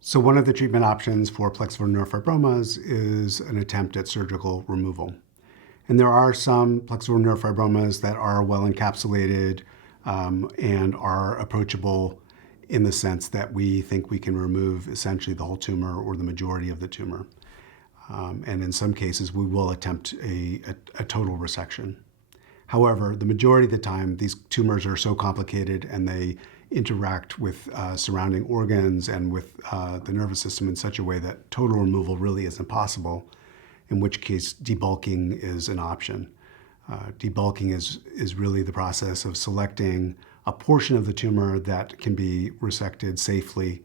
So one of the treatment options for plexiform neurofibromas is an attempt at surgical removal. And there are some plexiform neurofibromas that are well encapsulated and are approachable in the sense that we think we can remove essentially the whole tumor or the majority of the tumor. And in some cases, we will attempt a total resection. However, the majority of the time, these tumors are so complicated and they interact with surrounding organs and with the nervous system in such a way that total removal really isn't possible, in which case debulking is an option. Debulking is really the process of selecting a portion of the tumor that can be resected safely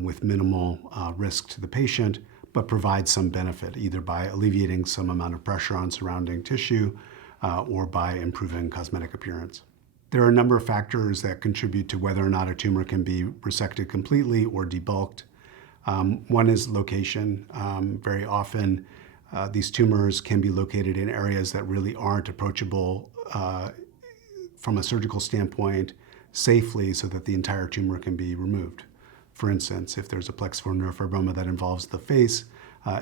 with minimal risk to the patient, but provides some benefit, either by alleviating some amount of pressure on surrounding tissue or by improving cosmetic appearance. There are a number of factors that contribute to whether or not a tumor can be resected completely or debulked. One is location. Very often, these tumors can be located in areas that really aren't approachable from a surgical standpoint safely so that the entire tumor can be removed. For instance, if there's a plexiform neurofibroma that involves the face,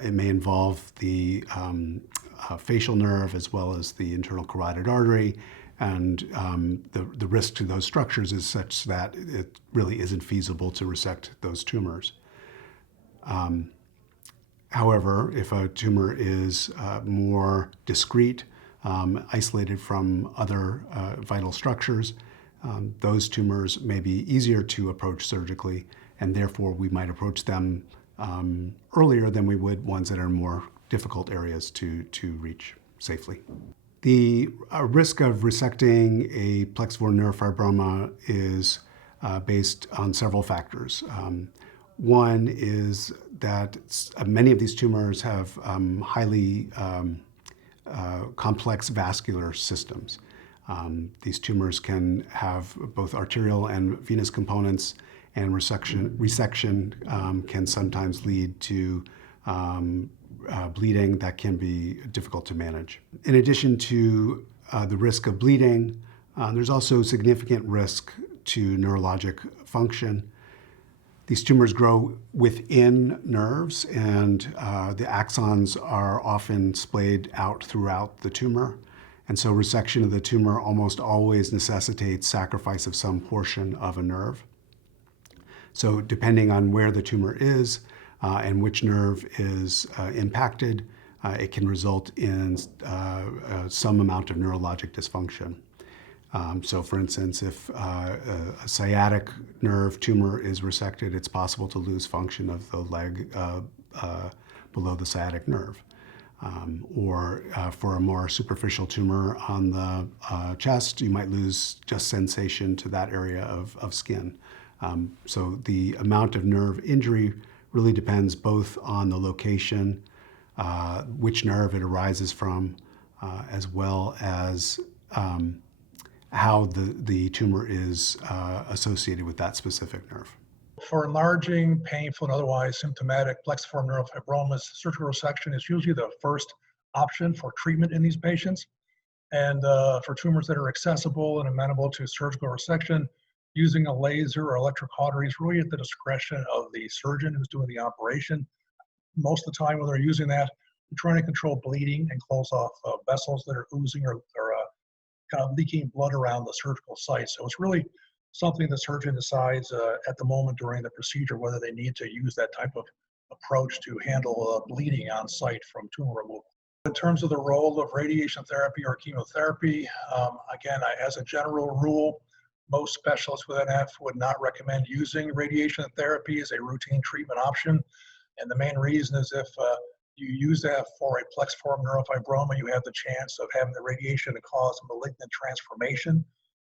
it may involve the facial nerve as well as the internal carotid artery, and the risk to those structures is such that it really isn't feasible to resect those tumors. However, if a tumor is more discrete, isolated from other vital structures, those tumors may be easier to approach surgically, and therefore we might approach them earlier than we would ones that are more difficult areas to reach safely. The risk of resecting a plexiform neurofibroma is based on several factors. One is that many of these tumors have highly complex vascular systems. These tumors can have both arterial and venous components, and resection can sometimes lead to bleeding that can be difficult to manage. In addition to the risk of bleeding, there's also significant risk to neurologic function. These tumors grow within nerves, and the axons are often splayed out throughout the tumor. And so resection of the tumor almost always necessitates sacrifice of some portion of a nerve. So depending on where the tumor is and which nerve is impacted, it can result in some amount of neurologic dysfunction. So for instance, if a sciatic nerve tumor is resected, it's possible to lose function of the leg below the sciatic nerve. Or for a more superficial tumor on the chest, you might lose just sensation to that area of skin. So the amount of nerve injury really depends both on the location, which nerve it arises from, as well as how the tumor is associated with that specific nerve. For enlarging, painful, and otherwise symptomatic plexiform neurofibromas, surgical resection is usually the first option for treatment in these patients. And for tumors that are accessible and amenable to surgical resection, using a laser or electric cautery is really at the discretion of the surgeon who's doing the operation. Most of the time when they're using that, they're trying to control bleeding and close off vessels that are oozing or kind of leaking blood around the surgical site. So it's really something the surgeon decides at the moment during the procedure whether they need to use that type of approach to handle bleeding on site from tumor removal. In terms of the role of radiation therapy or chemotherapy, again, as a general rule, most specialists with NF would not recommend using radiation therapy as a routine treatment option. And the main reason is if you use that for a plexiform neurofibroma, you have the chance of having the radiation to cause a malignant transformation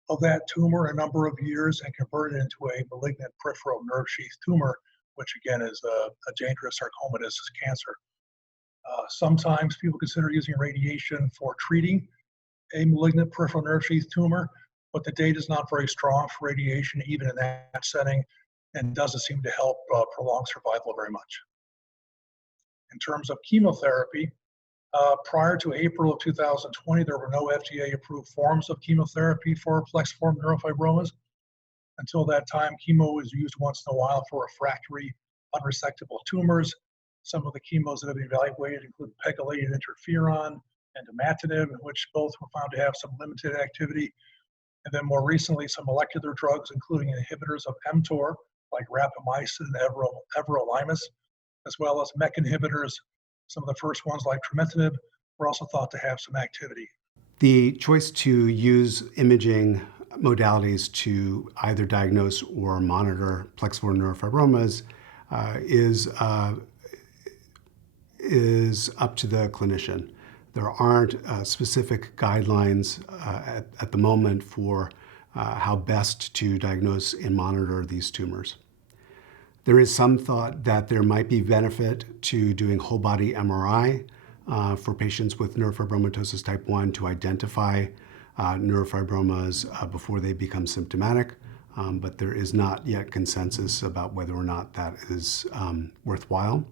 of that tumor a number of years and convert it into a malignant peripheral nerve sheath tumor, which again is a dangerous sarcomatous cancer. Sometimes people consider using radiation for treating a malignant peripheral nerve sheath tumor, but the data is not very strong for radiation, even in that setting, and doesn't seem to help prolong survival very much. In terms of chemotherapy, prior to April of 2020, there were no FDA-approved forms of chemotherapy for plexiform neurofibromas. Until that time, chemo was used once in a while for refractory unresectable tumors. Some of the chemos that have been evaluated include pegylated interferon and imatinib, which both were found to have some limited activity. And then more recently, some molecular drugs, including inhibitors of mTOR, like rapamycin and everolimus, as well as MEK inhibitors. Some of the first ones, like trametinib, were also thought to have some activity. The choice to use imaging modalities to either diagnose or monitor plexiform neurofibromas is up to the clinician. There aren't specific guidelines at the moment for how best to diagnose and monitor these tumors. There is some thought that there might be benefit to doing whole body MRI for patients with neurofibromatosis type 1 to identify neurofibromas before they become symptomatic, but there is not yet consensus about whether or not that is worthwhile.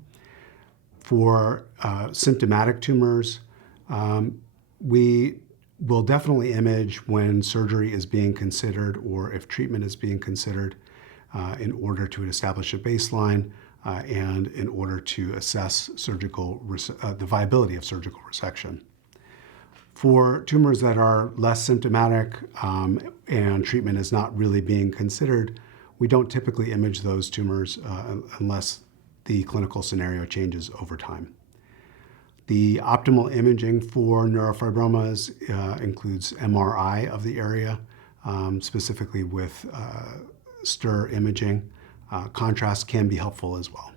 For symptomatic tumors, we will definitely image when surgery is being considered or if treatment is being considered in order to establish a baseline and in order to assess the viability of surgical resection. For tumors that are less symptomatic and treatment is not really being considered, we don't typically image those tumors unless the clinical scenario changes over time. The optimal imaging for neurofibromas includes MRI of the area, specifically with STIR imaging. Contrast can be helpful as well.